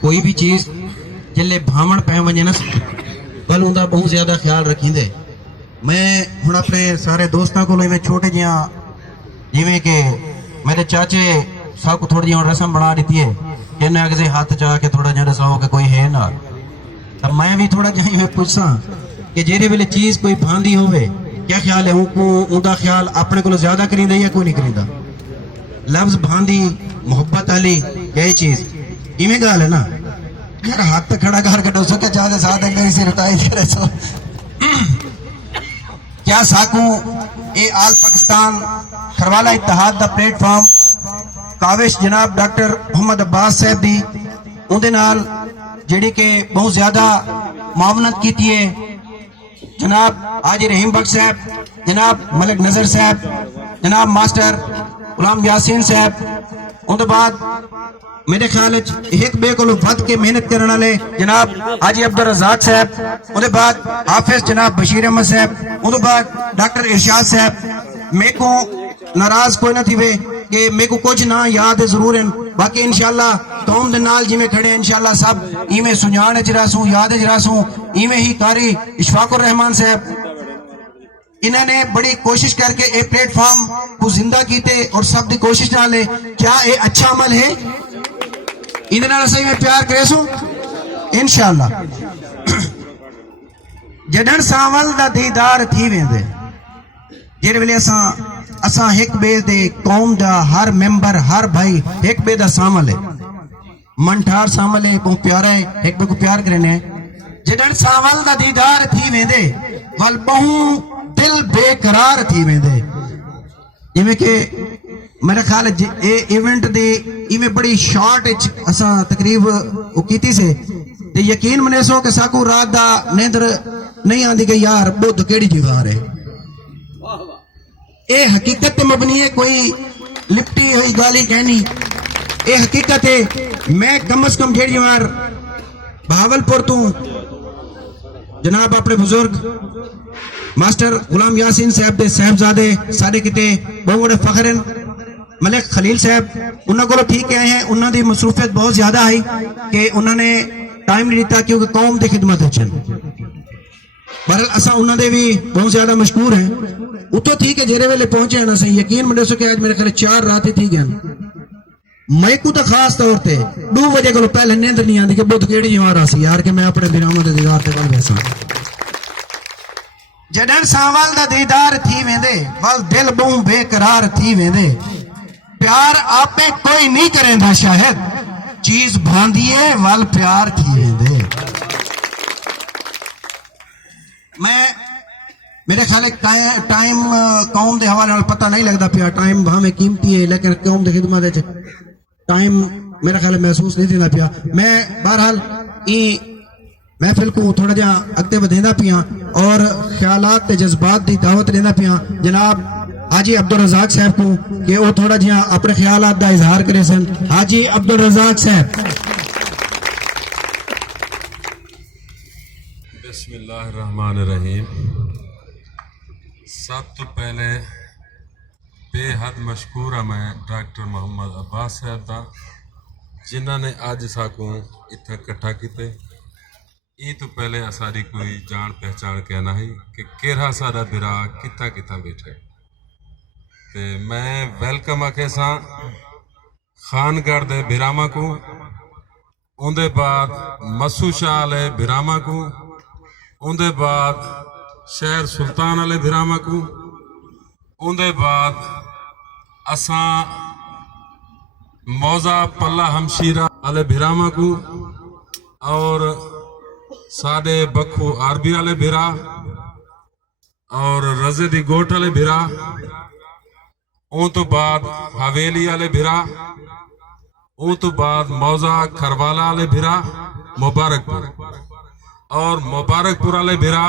کوئی بھی چیز جلے بھامن پہ وجے نہ بل اوندا بہت زیادہ خیال رکھیندے. میں ہن اپنے سارے دوستاں کو میں چھوٹے جیاں جویں کہ میرے چاچے سب کو تھوڑی جی رسم بنا دیتی ہے کہ انہیں اگے ہاتھ چاہ کے تھوڑا جہاں رساؤ کہ کوئی ہے نہ. تب میں بھی تھوڑا جہاں میں پوچھاں کہ جیرے ویلے چیز کوئی بھاندی ہوئے کیا خیال ہے اوندا خیال اپنے کو زیادہ کریندا یا کوئی نہیں کریندا؟ لفظ بھاندی محبت علی یہی چیز ایویں گال ہے نا یار. ہاتھ کھڑا کر کے ڈوسو کیا چاہتے ساتھ میری سے رٹائی دے رہے سو کیا ساکوں اے آل پاکستان کھروالا اتحاد دا پلیٹ فارم کاوش جناب ڈاکٹر محمد عباس صاحب دی اندے نال جڑی کہ بہت زیادہ معاونت کیتی ہے جناب حاجی رحیم بخش صاحب، جناب ملک نظر صاحب، جناب ماسٹر غلام یاسین صاحب. اندے بعد میرے خیال ایک بے کو ود کے محنت کرنے والے جناب حاجی عبدالرزاق صاحب. اندے بعد حافظ جناب بشیر احمد صاحب. اندے بعد ڈاکٹر ارشاد صاحب. میں کو ناراض کوئی نہ تھی وے کہ میں کو کچھ نہ یاد ضرور ہیں باقی انشاءاللہ قوم دے نال جی میں کھڑے انشاءاللہ سب ایویں سنجان اجراسوں یاد اجراسوں ایویں ہی قاری اشفاق الرحمان صاحب. انہوں نے بڑی کوشش کر کے اے پلیٹ فارم کو زندہ کیتے اور سب دی کوشش نہ لے. کیا اے اچھا عمل ہے؟ انہوں نے صحیح میں پیار کرے سو انشاءاللہ. جڈن ساول دا دیدار تھی ویندے جڑے ویلے اساں ایک بے دے قوم دا ہر ممبر ہر بھائی ایک بے دا سامل ہے من ٹھار سامل ہے بہت پیارا ہے ایک بے کو پیار کرنے جڈن ساول دا دیدار تھی ویندے ول بہت دل بے قرار تھی ویندے. جویں کہ میرا خیال ہے اے ایونٹ دے ایویں بڑی شارٹ اساں تقریب کیتی سے تے یقین منے سو کہ ساکو رات دا نیندر نہیں آندی کہ یار بدھ کیڑی دیوار ہے. اے حقیقت تے مبنی ہے کوئی لپٹی ہوئی گالی کہنی. اے حقیقت ہے. میں کم از کم جیڑی بار بہاولپور تو جناب اپنے بزرگ ماسٹر غلام یاسین صاحب دے صاحبزادے سارے کتے بہت بڑے فخر ہیں. ملک خلیل صاحب انہوں کو ٹھیک آئے ہیں انہوں دی مصروفیت بہت زیادہ آئی کہ انہوں نے ٹائم نہیں دیتا کیونکہ قوم دی خدمت اچھن. بہرحال اساں انہوں دے بھی بہت زیادہ مشکور ہیں. اتو تھی کہ جیرے ویلے پہنچے ہیں نا صحیح یقین منڈے سو کہ آج میرے خیال 4 راتیں تھی گئے میں کو تو خاص طور تے 2 بجے کو پہلے نیندر نہیں آندی کہ بدھ کیڑی جوار آسی یار کہ میں اپنے براموں دے دیدار تے کل بیسا. جڈن ساول دا دیدار تھی ویندے ول دل بہوں بے قرار تھی ویندے. پیار آپے کوئی نہیں کریں دا شاہد چیز بھاندیے ول پیار تھی ویندے. میں میرے خیال ٹائم قوم دے حوالے نال پتہ نہیں لگتا پیا ٹائم ہمیں قیمتی ہے لیکن قوم دے خدمت وچ ٹائم میرے خیال محسوس نہیں دینا پیا. میں بہرحال محفل کو تھوڑا جہا اگتے ودیندا پیا اور خیالات تے جذبات دی دعوت دینا پیا جناب حاجی عبدالرزاق صاحب کو کہ وہ تھوڑا جہا اپنے خیالات دا اظہار کرے سن. حاجی عبدالرزاق صاحب. بسم اللہ الرحمن الرحیم. سب تو پہلے بے حد مشکور ہاں میں ڈاکٹر محمد عباس صاحب دا جنہوں نے اج ساکوں اتنے کٹھا کیتے. یہ تو پہلے ساری کوئی جان پہچان کہنا ہی کہ کیرا سارا برا کتا کتا بیٹھے تے میں ویلکم آکے ساں خانگڑھ دے براما کو اندے بعد مسو شاہ علیہ براما کو اندے بعد شہر سلطان علیہ براما کو اندے بعد اساں موزہ پلہ ہمشیرہ علیہ براما کو اور سادے بکھو عربی والے بھرا اور رزے دی گوٹ والے بھرا اون تو بعد حویلی والے بھرا اون تو بعد موزہ کھروالا والے بھرا مبارک پور اور مبارک پور والے بھرا